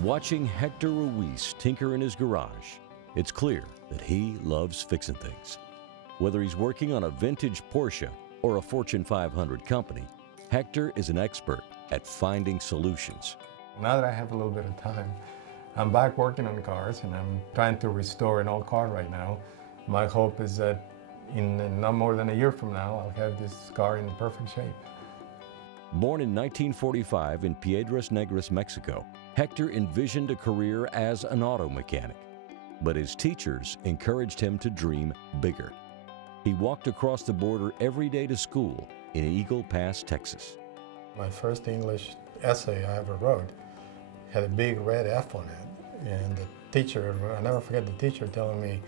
Watching Hector Ruiz tinker in his garage, it's clear that he loves fixing things. Whether he's working on a vintage Porsche or a Fortune 500 company, Hector is an expert at finding solutions. Now that I have a little bit of time, I'm back working on cars and I'm trying to restore an old car right now. My hope is that in not more than a year from now, I'll have this car in perfect shape. Born in 1945 in Piedras Negras, Mexico, Hector envisioned a career as an auto mechanic. But his teachers encouraged him to dream bigger. He walked across the border every day to school in Eagle Pass, Texas. My first English essay I ever wrote had a big red F on it. And the teacher, I'll never forget the teacher telling me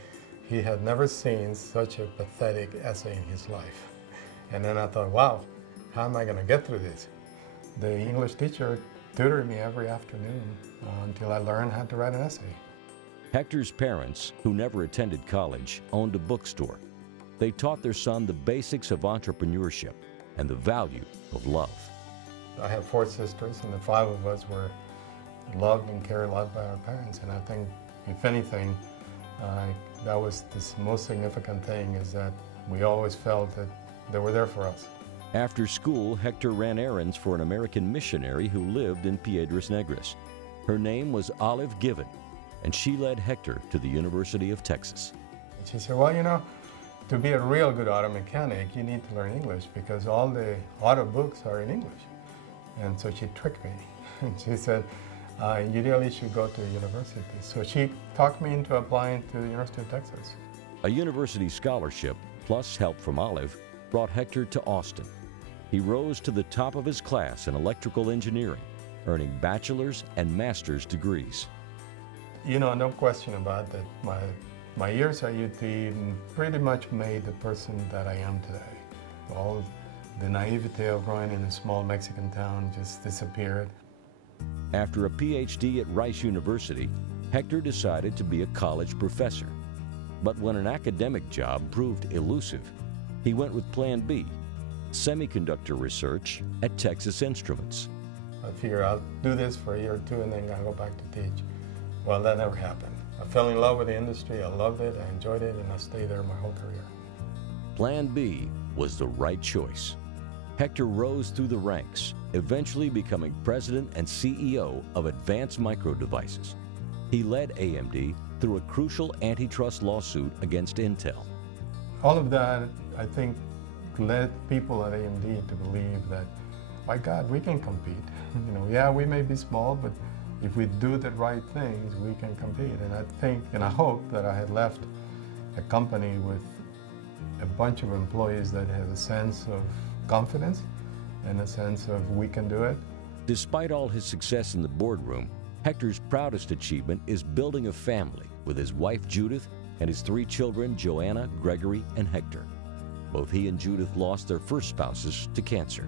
he had never seen such a pathetic essay in his life. And then I thought, wow, how am I going to get through this? The English teacher tutored me every afternoon until I learned how to write an essay. Hector's parents, who never attended college, owned a bookstore. They taught their son the basics of entrepreneurship and the value of love. I have 4 sisters, and the 5 of us were loved and cared a lot by our parents. And I think, if anything, that was the most significant thing, is that we always felt that they were there for us. After school, Hector ran errands for an American missionary who lived in Piedras Negras. Her name was Olive Given, and she led Hector to the University of Texas. And she said, well, you know, to be a real good auto mechanic, you need to learn English because all the auto books are in English. And so she tricked me. And she said, you really should go to a university. So she talked me into applying to the University of Texas. A university scholarship, plus help from Olive, brought Hector to Austin. He rose to the top of his class in electrical engineering, earning bachelor's and master's degrees. You know, no question about that. My years at UT pretty much made the person that I am today. All the naivete of growing in a small Mexican town just disappeared. After a PhD at Rice University, Hector decided to be a college professor. But when an academic job proved elusive, he went with Plan B, semiconductor research at Texas Instruments. I figured I'll do this for a year or 2 and then I'll go back to teach. Well, that never happened. I fell in love with the industry, I loved it, I enjoyed it, and I stayed there my whole career. Plan B was the right choice. Hector rose through the ranks, eventually becoming president and CEO of Advanced Micro Devices. He led AMD through a crucial antitrust lawsuit against Intel. All of that, I think, led people at AMD to believe that, by God, we can compete. You know, yeah, we may be small, but if we do the right things, we can compete. And I think, and I hope that I had left a company with a bunch of employees that had a sense of confidence and a sense of we can do it. Despite all his success in the boardroom, Hector's proudest achievement is building a family with his wife Judith and his 3 children, Joanna, Gregory, and Hector. Both he and Judith lost their first spouses to cancer.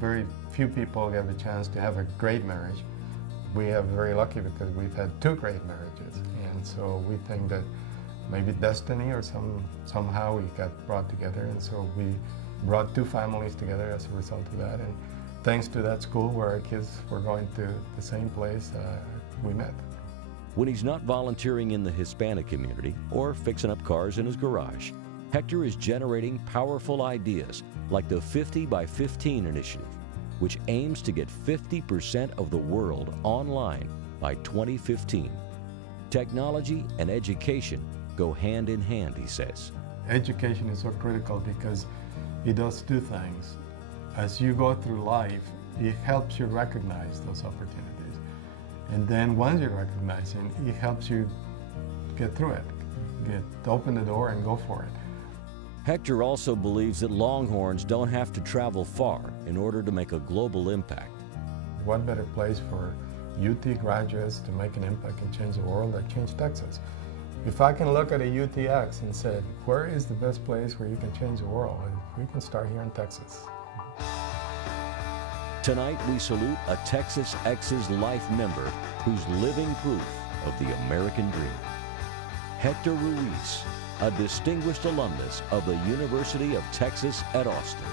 Very few people get a chance to have a great marriage. We are very lucky because we've had 2 great marriages. And so we think that maybe destiny or somehow we got brought together. And so we brought 2 families together as a result of that. And thanks to that school where our kids were going to the same place, we met. When he's not volunteering in the Hispanic community or fixing up cars in his garage, Hector is generating powerful ideas like the 50 by 15 initiative, which aims to get 50% of the world online by 2015. Technology and education go hand in hand, he says. Education is so critical because it does 2 things. As you go through life, it helps you recognize those opportunities. And then once you recognize it, it helps you get through it, open the door and go for it. Hector also believes that Longhorns don't have to travel far in order to make a global impact. What better place for UT graduates to make an impact and change the world than change Texas? If I can look at a UTX and say, where is the best place where you can change the world? We can start here in Texas. Tonight, we salute a Texas Exes life member who's living proof of the American dream. Hector Ruiz, a distinguished alumnus of the University of Texas at Austin.